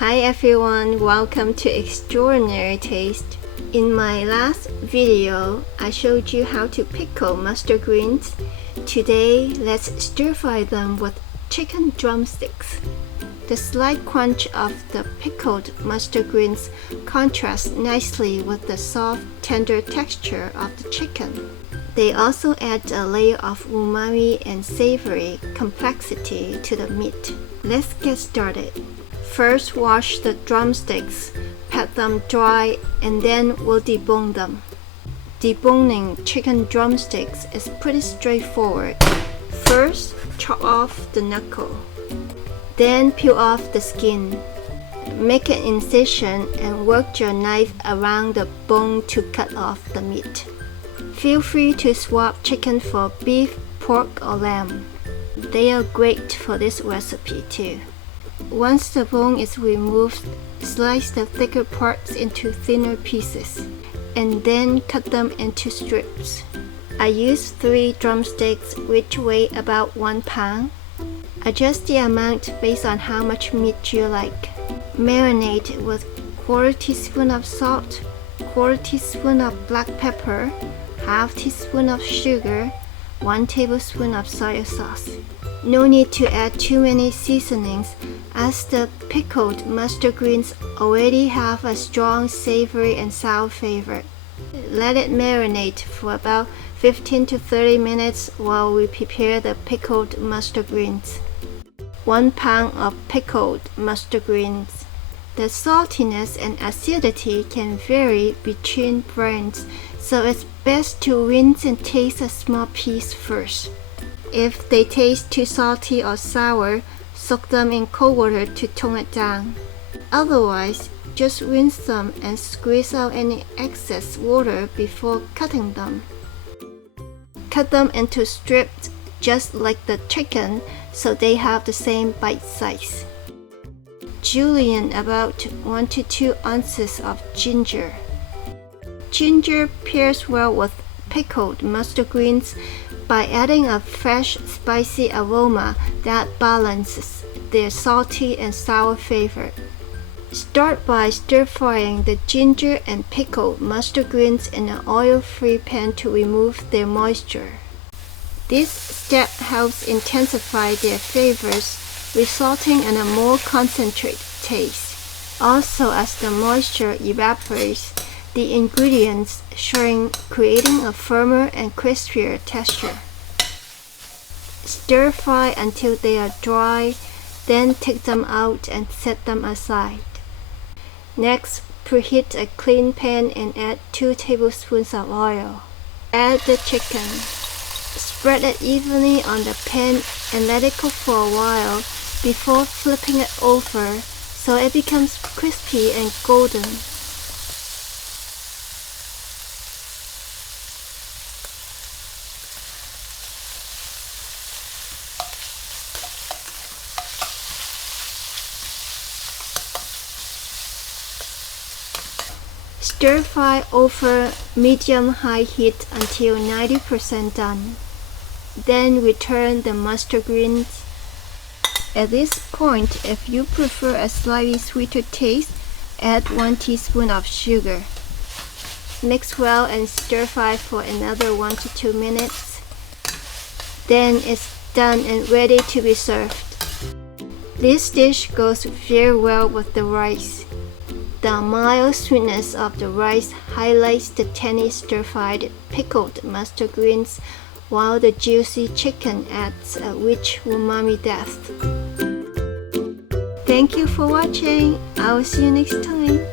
Hi everyone, welcome to Extraordinary Taste. In my last video, I showed you how to pickle mustard greens. Today, let's stir fry them with chicken drumsticks. The slight crunch of the pickled mustard greens contrasts nicely with the soft, tender texture of the chicken. They also add a layer of umami and savory complexity to the meat. Let's get started. First, wash the drumsticks, pat them dry, and then we'll debone them. Deboning chicken drumsticks is pretty straightforward. First, chop off the knuckle. Then peel off the skin. Make an incision and work your knife around the bone to cut off the meat. Feel free to swap chicken for beef, pork, or lamb. They are great for this recipe too. Once the bone is removed, slice the thicker parts into thinner pieces, and then cut them into strips. I use 3 drumsticks which weigh about 1 pound. Adjust the amount based on how much meat you like. Marinate with 1/4 teaspoon of salt, 1/4 teaspoon of black pepper, 1/2 teaspoon of sugar, 1 tablespoon of soy sauce. No need to add too many seasonings as the pickled mustard greens already have a strong savory and sour flavor. Let it marinate for about 15 to 30 minutes while we prepare the pickled mustard greens. 1 pound of pickled mustard greens. The saltiness and acidity can vary between brands, so it's best to rinse and taste a small piece first. If they taste too salty or sour, soak them in cold water to tone it down. Otherwise, just rinse them and squeeze out any excess water before cutting them. Cut them into strips just like the chicken so they have the same bite size. Julienne about 1 to 2 ounces of ginger. Ginger pairs well with pickled mustard greens by adding a fresh, spicy aroma that balances their salty and sour flavor. Start by stir-frying the ginger and pickled mustard greens in an oil-free pan to remove their moisture. This step helps intensify their flavors, resulting in a more concentrated taste. Also, as the moisture evaporates, the ingredients shrink, creating a firmer and crispier texture. Stir fry until they are dry, then take them out and set them aside. Next, preheat a clean pan and add 2 tablespoons of oil. Add the chicken. Spread it evenly on the pan and let it cook for a while before flipping it over so it becomes crispy and golden. Stir fry over medium-high heat until 90% done. Then return the mustard greens. At this point, if you prefer a slightly sweeter taste, add 1 teaspoon of sugar. Mix well and stir fry for another 1 to 2 minutes. Then it's done and ready to be served. This dish goes very well with the rice. The mild sweetness of the rice highlights the tangy stir-fried pickled mustard greens, while the juicy chicken adds a rich umami depth. Thank you for watching. I will see you next time.